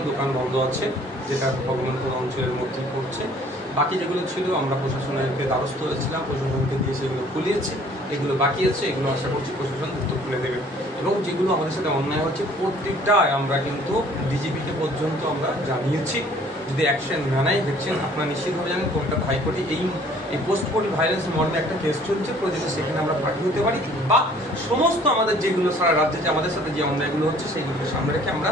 এখন দোকান বন্ধ আছে, যেটা ভগবানপুর অঞ্চলের মধ্যে পড়ছে। বাকি যেগুলো ছিল আমরা প্রশাসনের দ্বারস্থ হয়েছিলাম, প্রশাসনকে দিয়ে সেগুলো খুলিয়েছে। এগুলো বাকি আছে, এগুলো আশা করছি প্রশাসন দ্রুত খুলে দেবে। এবং যেগুলো আমাদের সাথে অন্যায় হচ্ছে প্রত্যেকটাই আমরা কিন্তু ডিজিপিকে পর্যন্ত আমরা জানিয়েছি। যদি অ্যাকশন না নেয়, দেখছেন আপনারা নিশ্চিতভাবে জানেন কলকাতা হাইকোর্টে এই পোস্ট কোভিড ভায়োলেন্স মর্মে একটা কেস চলছে, প্রয়োজনে সেখানে আমরা পাঠিয়ে হতে পারি, বা সমস্ত আমাদের যেগুলো সারা রাজ্যে যে আমাদের সাথে যে অন্যায়গুলো হচ্ছে সেইগুলোকে সামনে রেখে আমরা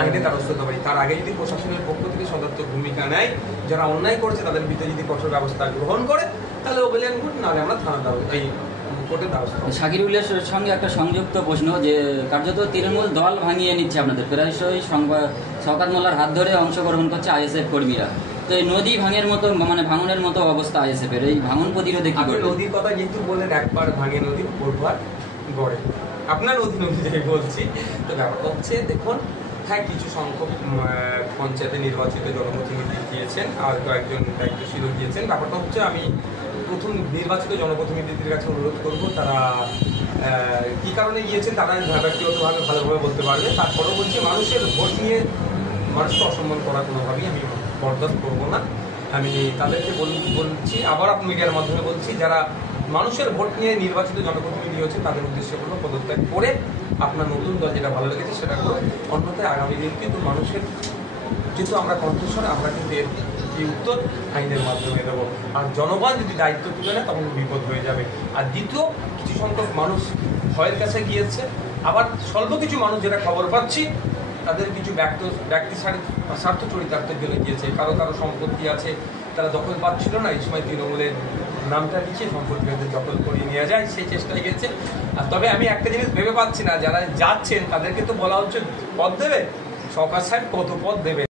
আইনে দ্বারস্থ হতে পারি। তার আগে যদি প্রশাসনের পক্ষ থেকে সদর্থক ভূমিকা নেয়, যারা অন্যায় করছে তাদের বিরুদ্ধে যদি কঠোর ব্যবস্থা গ্রহণ করে, তাহলে ওবেলিয়ান গুড, নাহলে আমরা থানা এই কোর্টের দ্বারস্থ। শাকিরুলের সঙ্গে একটা সংযুক্ত প্রশ্ন, যে কার্যত তৃণমূল দল ভাঙিয়ে নিচ্ছে আপনাদের, প্রায়শই শওকত মোল্লার হাত ধরে অংশগ্রহণ করছে আইএসএফ কর্মীরা। তো এই নদী ভাঙের মতো মানে ভাঙনের মতো অবস্থা আইএসএফের, এই ভাঙন প্রতিরোধে কি করবে? নদীর কথা যেহেতু বলেন, একবার ভাঙে নদী বহুবার গড়ে, আপনার নদী যাই বলছি। তো ব্যাপারটা হচ্ছে, দেখুন, হ্যাঁ, কিছু সংখ্যক পঞ্চায়েতে নির্বাচিত জনপ্রতিনিধি দিয়েছেন, আর কয়েকজন দায়িত্বশীলও দিয়েছেন। ব্যাপারটা হচ্ছে, আমি প্রথম নির্বাচিত জনপ্রতিনিধিদের কাছে অনুরোধ করব, তারা কী কারণে গিয়েছেন তারা ব্যক্তিগতভাবে ভালোভাবে বলতে পারবে। তারপরেও বলছি, মানুষের ভোট নিয়ে মানুষকে অসম্মান করা কোনোভাবেই আমি বরদাস্ত করবো না। আমি তাদেরকে বলছি, আবার মিডিয়ার মাধ্যমে বলছি, যারা মানুষের ভোট নিয়ে নির্বাচিত জনপ্রতিনিধি হচ্ছে তাদের উদ্দেশ্যে বলবো, পদত্যাগ করে আপনার নতুন দল যেটা ভালো লেগেছে সেটা করে, অন্যথায় আগামী দিন কিন্তু মানুষের যেহেতু আমরা কণ্ঠস্বর, আমরা কিন্তু এর এই উত্তর আইনের মাধ্যমে দেবো। আর জনগণ যদি দায়িত্ব তুলে নেয় তখন বিপদ হয়ে যাবে। আর দ্বিতীয়, কিছু সংখ্যক মানুষ ভয়ের কাছে গিয়েছে, আবার স্বল্প কিছু মানুষ যেটা খবর পাচ্ছি তাদের কিছু ব্যক্তি স্বার্থ চরিতার্থের জন্য গিয়েছে। কারো সম্পত্তি আছে, তারা দখল পাচ্ছিল না, এই সময় তৃণমূলের নামটা লিখিয়ে সম্পত্তিদের দখল করিয়ে নিয়ে যায়, সেই চেষ্টায় গেছে। আর তবে আমি একটা জিনিস ভেবে পাচ্ছি না, যারা যাচ্ছেন তাদেরকে তো বলা হচ্ছে পদ দেবে, সরকার সাহেব কত পদ দেবে।